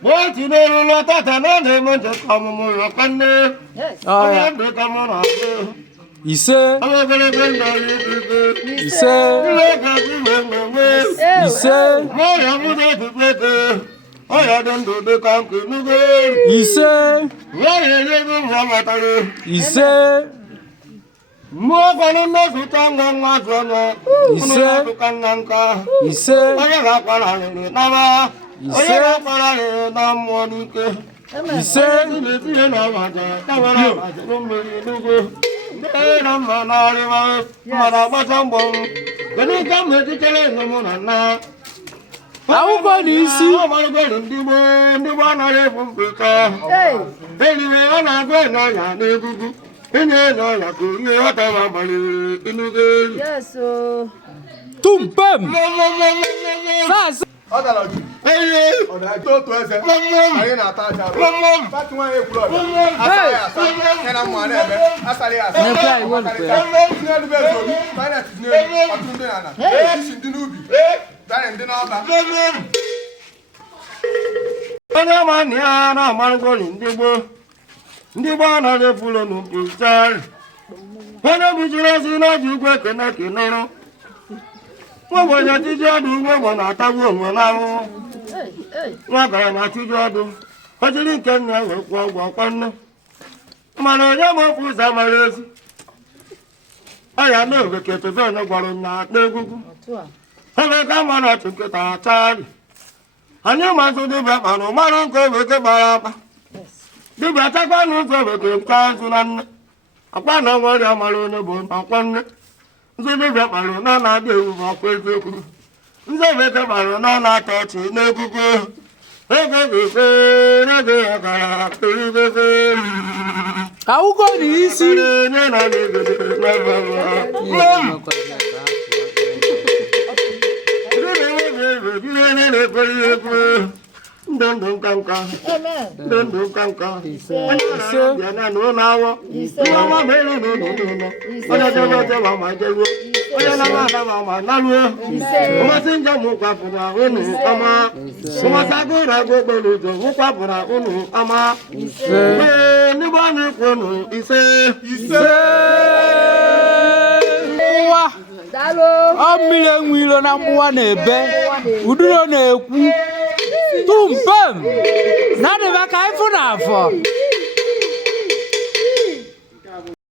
What you know, that I never just come on your candy. I am the camera. He said, I'm going to bring the he said, he said, I don't do the country. he said, he said, More than enough to tongue on my brother. he said, he said, he said, akwụkwọ na isi tumpem sasa onye ma na ya na-amarụgoli ndị gboo na-adịpụlụ n'mpụtara onye bụjiri ozi n'ọdụ ugwu ekene kenụrụ nwegbenye tiji ọdụ ugbo na-atagbu onwe n'ahụhụ nwa ọgaranya tiji ọdụ o jiri nke nna wee kwụọ ụgwọ ọkwa nne mana onye ma ofu ụzọ mara ezi ọya na oveketezi onye gwara m na akpa egwugwu ebe ka ma na ọchụ nkịta achagharị anyị mazụ dibịa kpara ụmarụ nke obeke gbara akpa dibịa chakwa n'ụzọ bekee nke azụ na nne akwa na ọnwa ọrịa mara onye bụ akwa nne nze dibịa kpara na na-adị ewu ma ọkwa eziokwu nze bekee kpara na na-atọ ọchị n'egwugwu ego ga-ekwe n'ego ya gara eribebe akwụkwọ na isi nye na n'egede n'ebe ndụ nka nka ndụ nka nka onye na n'ụlọ awọ nwa mere n'ụlọ onye jebe jebe ma jeruo onye na-ama ma naruo mmasị njem kwapụrụ ụnụ ọma mmasị agụrụ agụ okporo ụzọ kwapụrụ ụnụ ọma n'igbe a na-ekwu ụnụ ise ụwa ọ mmiri enwe ilo na mmụọ na-ebe uduro na-ekwu tumpem na dịba ka ịfụ n'afọ